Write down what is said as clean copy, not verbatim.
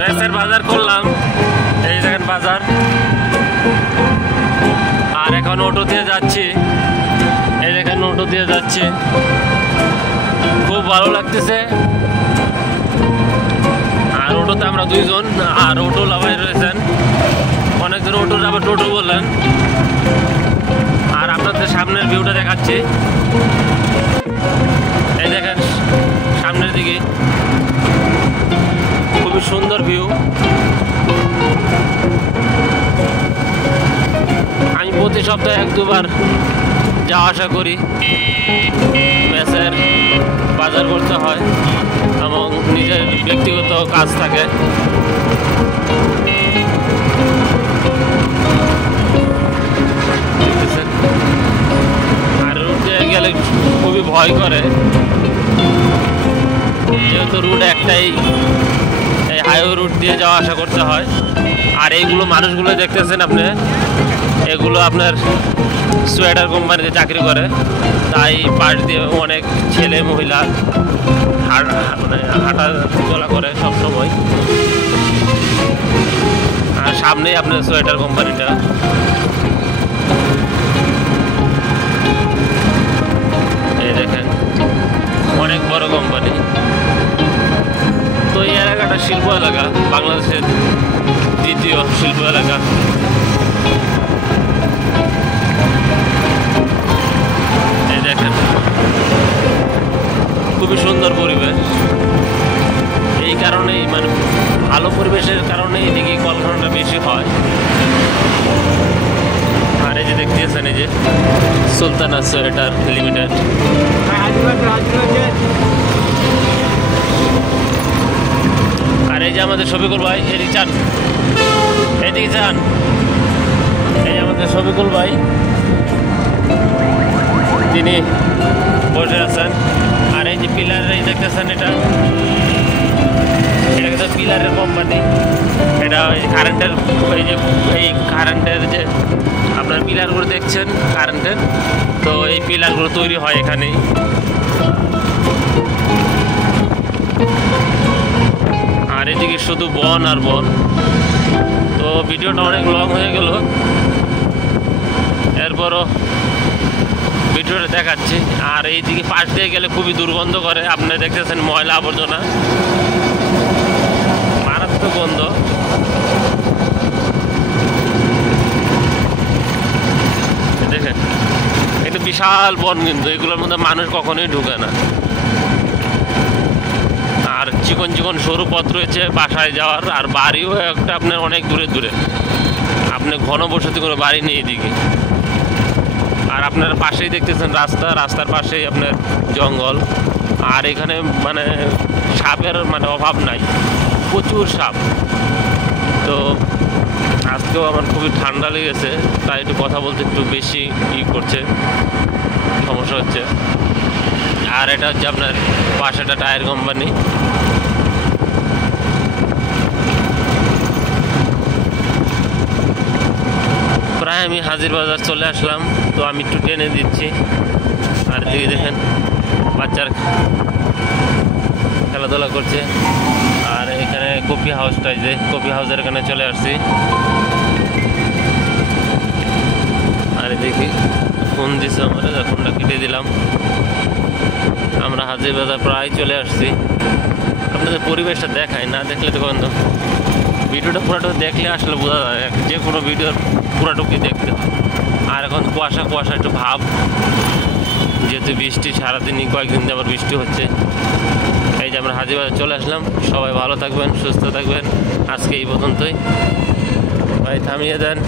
রাস্তার বাজার করলাম, এই দেখেন বাজার। আর এখন অটো দিয়ে যাচ্ছি, এই দেখেন অটো দিয়ে যাচ্ছি, খুব ভালো লাগতেছে। আর অটোতে আমরা দুইজন, আর অটো লাভাই রয়েছেন অনেকজন, অটোর আবার টোটো বললেন। আর আপনাদের সামনের ভিউটা দেখাচ্ছি, এই দেখেন সামনের দিকে খুবই সুন্দর ভিউ। আমি প্রতি সপ্তাহে 1-2 বার যাওয়া আসা করি, মেসের বাজার করতে হয় এবং নিজের ব্যক্তিগত কাজ থাকে। আর রুট দিয়ে গেলে খুবই ভয় করে, যেহেতু রুট একটাই, এই হাইওয়ে রুট দিয়ে যাওয়া আসা করতে হয়। আর এইগুলো মানুষগুলো দেখতেছেন আপনি, এগুলো আপনার সোয়েটার কোম্পানিতে চাকরি করে, তাই পাশ দিয়ে অনেক ছেলে মহিলা মানে হাঁটা চলা করে সবসময়। আর সামনেই আপনার সোয়েটার কোম্পানিটা। এই দেখেন অনেক বড় কোম্পানি। তো এই এলাকাটা শিল্প এলাকা, বাংলাদেশের 2য় শিল্প এলাকা। এই দেখেন খুবই সুন্দর পরিবেশ। এই কারণেই মানে ভালো পরিবেশের কারণে এদিকে কলকারখানাটা বেশি হয়। আর এই যে দেখতেছেন, এই যে সুলতানা সোয়েটার লিমিটেড। আর এই যে আমাদের শফিকুল ভাই, এদিকে চান, এদিকে চান, এই আমাদের শফিকুল ভাই, তিনি বসে আছেন। আর এই যে পিলার, এই দেখতেছেন, এটা কিন্তু পিলারের কোম্পানি। এটা ওই কারেন্টের, এই কারেন্টের যে আপনার পিলারগুলো দেখছেন কারেন্টের, তো এই পিলারগুলো তৈরি হয় এখানেই। আর এদিকে শুধু বন আর বন। তো ভিডিওটা অনেক লং হয়ে গেল, এরপরও ভিডিওটা দেখাচ্ছি। আর এইদিকে পাশ দিয়ে গেলে খুবই দুর্গন্ধ করে, আপনারা দেখতেছেন ময়লা আবর্জনা, মারাত্মক গন্ধ। দেখেন এটা বিশাল বন, কিন্তু এগুলোর মধ্যে মানুষ কখনোই ঢুকে না। আর চিকন চিকন সরু পথ রয়েছে বাসায় যাওয়ার, আর বাড়িও একটা আপনার অনেক দূরে দূরে, আপনি ঘনবসতি কোনো বাড়ি নেই এদিকে। আর আপনার পাশেই দেখতেছেন রাস্তা, রাস্তার পাশেই আপনার জঙ্গল। আর এখানে মানে সাপের মানে অভাব নাই, প্রচুর সাপ। তো আজকেও আমার খুবই ঠান্ডা লেগেছে, তাই একটু কথা বলতে একটু বেশি করছে, সমস্যা হচ্ছে। আর এটা হচ্ছে আপনার পাশেটা টায়ার কোম্পানি। প্রায় আমি হাজির বাজার চলে আসলাম, তো আমি একটু টেনে দিচ্ছি। আর দিকে দেখেন বাচ্চার খেলাধুলা করছে। আর এখানে কফি হাউসটা, যে কফি হাউসের এখানে চলে আসছি। আর দেখি ফোন দিছে আমার, ফোনটা কেটে দিলাম। আমরা হাজির বাজার প্রায় চলে আসছি। আপনাদের পরিবেশটা দেখায়, না দেখলে তো বন্ধ, ভিডিওটা পুরাটুকু দেখলে আসলে বোঝা যায়, যে কোনো ভিডিওর পুরাটুকুই দেখতে হয়। আর এখন কুয়াশা কুয়াশা একটু ভাব, যেহেতু বৃষ্টি সারাদিনই কয়েকদিন দিয়ে আবার বৃষ্টি হচ্ছে। এই যে আমরা হাজিরবাজার চলে আসলাম। সবাই ভালো থাকবেন, সুস্থ থাকবেন। আজকে এই পর্যন্তই, ভাই থামিয়ে দেন।